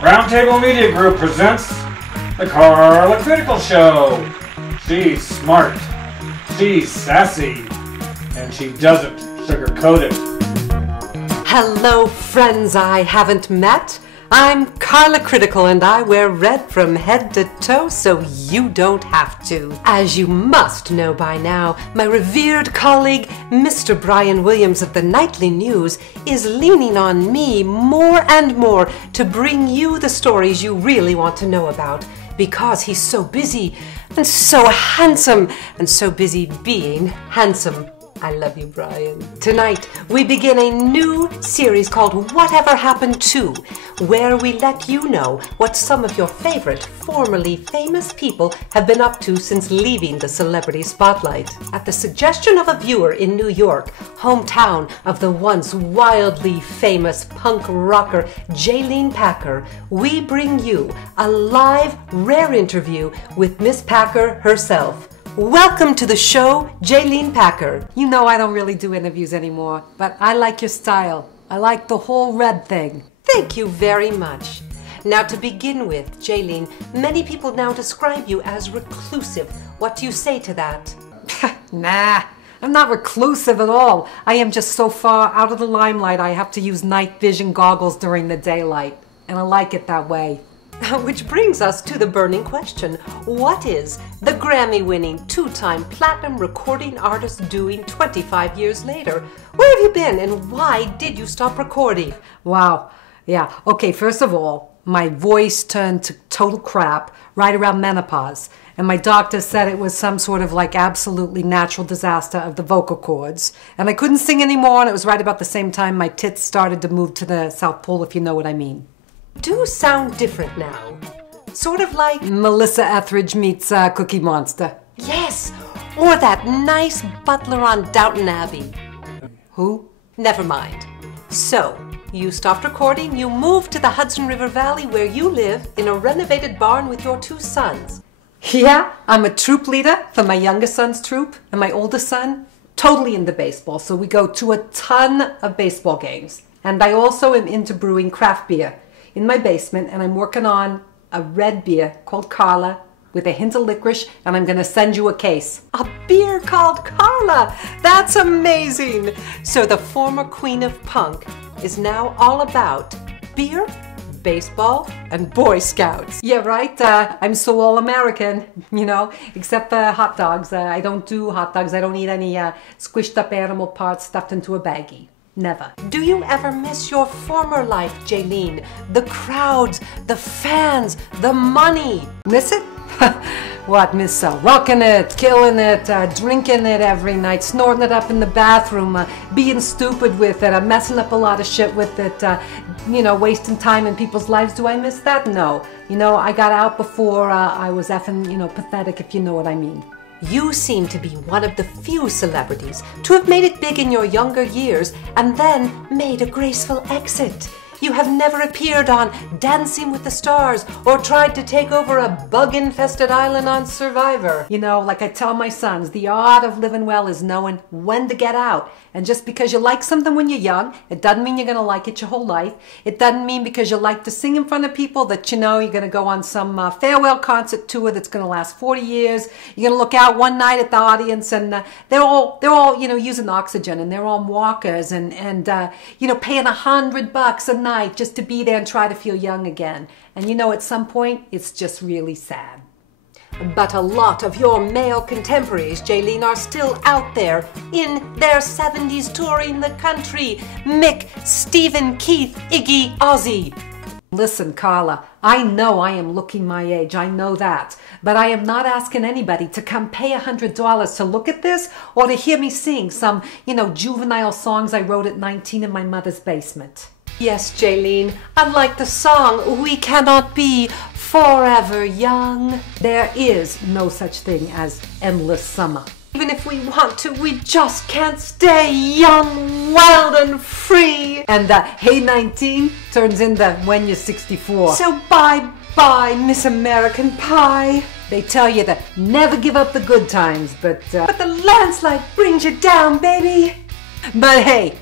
Roundtable Media Group presents the Carla Critical Show. She's smart, she's sassy, and she doesn't sugarcoat it. Hello, friends I haven't met. I'm Carla Critical and I wear red from head to toe so you don't have to. As you must know by now, my revered colleague, Mr. Brian Williams of the Nightly News, is leaning on me more and more to bring you the stories you really want to know about, because he's so busy and so handsome and so busy being handsome. I love you, Brian. Tonight, we begin a new series called Whatever Happened To, where we let you know what some of your favorite formerly famous people have been up to since leaving the celebrity spotlight. At the suggestion of a viewer in New York, hometown of the once wildly famous punk rocker Jaylene Packer, we bring you a live, rare interview with Miss Packer herself. Welcome to the show, Jaylene Packer. You know I don't really do interviews anymore, but I like your style. I like the whole red thing. Thank you very much. Now to begin with, Jaylene, many people now describe you as reclusive. What do you say to that? Nah, I'm not reclusive at all. I am just so far out of the limelight I have to use night vision goggles during the daylight. And I like it that way. Which brings us to the burning question. What is the Grammy-winning two-time platinum recording artist doing 25 years later? Where have you been and why did you stop recording? Wow. Yeah. Okay, first of all, my voice turned to total crap right around menopause. And my doctor said it was some sort of like absolutely natural disaster of the vocal cords. And I couldn't sing anymore, and it was right about the same time my tits started to move to the South Pole, if you know what I mean. Do sound different now. Sort of like Melissa Etheridge meets Cookie Monster. Yes, or that nice butler on Downton Abbey. Who? Never mind. So, you stopped recording, you moved to the Hudson River Valley where you live in a renovated barn with your two sons. Yeah, I'm a troop leader for my youngest son's troop, and my oldest son, totally into baseball, so we go to a ton of baseball games. And I also am into brewing craft beer in my basement, and I'm working on a red beer called Carla with a hint of licorice, and I'm gonna send you a case. A beer called Carla! That's amazing! So the former queen of punk is now all about beer, baseball, and Boy Scouts. Yeah, right? I'm so all-American, you know, except for hot dogs. I don't do hot dogs. I don't eat any squished up animal parts stuffed into a baggie. Never. Do you ever miss your former life, Jaylene? The crowds, the fans, the money. Miss it? What, miss rocking it, killing it, drinking it every night, snorting it up in the bathroom, being stupid with it, messing up a lot of shit with it, you know, wasting time in people's lives. Do I miss that? No. You know, I got out before I was effing, you know, pathetic, if you know what I mean. You seem to be one of the few celebrities to have made it big in your younger years and then made a graceful exit. You have never appeared on Dancing with the Stars or tried to take over a bug-infested island on Survivor. You know, like I tell my sons, the art of living well is knowing when to get out. And just because you like something when you're young, it doesn't mean you're going to like it your whole life. It doesn't mean because you like to sing in front of people that you know you're going to go on some farewell concert tour that's going to last 40 years. You're going to look out one night at the audience and they're all you know, using oxygen and they're on walkers and you know, paying $100 a night just to be there and try to feel young again. And you know, at some point, it's just really sad. But a lot of your male contemporaries, Jaylene, are still out there in their 70s touring the country. Mick, Stephen, Keith, Iggy, Ozzy. Listen, Carla, I know I am looking my age. I know that. But I am not asking anybody to come pay $100 to look at this or to hear me sing some, you know, juvenile songs I wrote at 19 in my mother's basement. Yes, Jaylene, unlike the song, We Cannot Be Forever Young, there is no such thing as endless summer. Even if we want to, we just can't stay young, wild and free. And Hey 19 turns into When You're 64. So bye-bye, Miss American Pie. They tell you to never give up the good times, but the landslide brings you down, baby. But hey,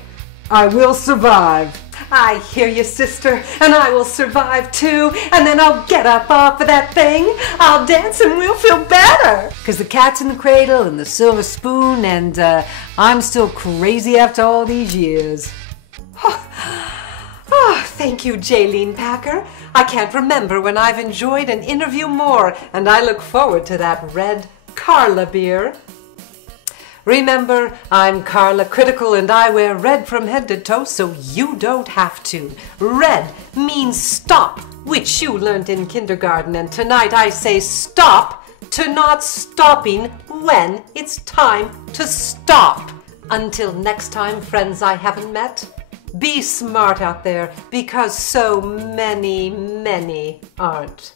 I will survive. I hear you, sister, and I will survive too. And then I'll get up off of that thing. I'll dance and we'll feel better. 'Cause the cat's in the cradle and the silver spoon, and I'm still crazy after all these years. Oh, thank you, Jaylene Packer. I can't remember when I've enjoyed an interview more, and I look forward to that red Carla beer. Remember, I'm Carla Critical, and I wear red from head to toe so you don't have to. Red means stop, which you learned in kindergarten, and tonight I say stop to not stopping when it's time to stop. Until next time, friends I haven't met, be smart out there, because so many aren't.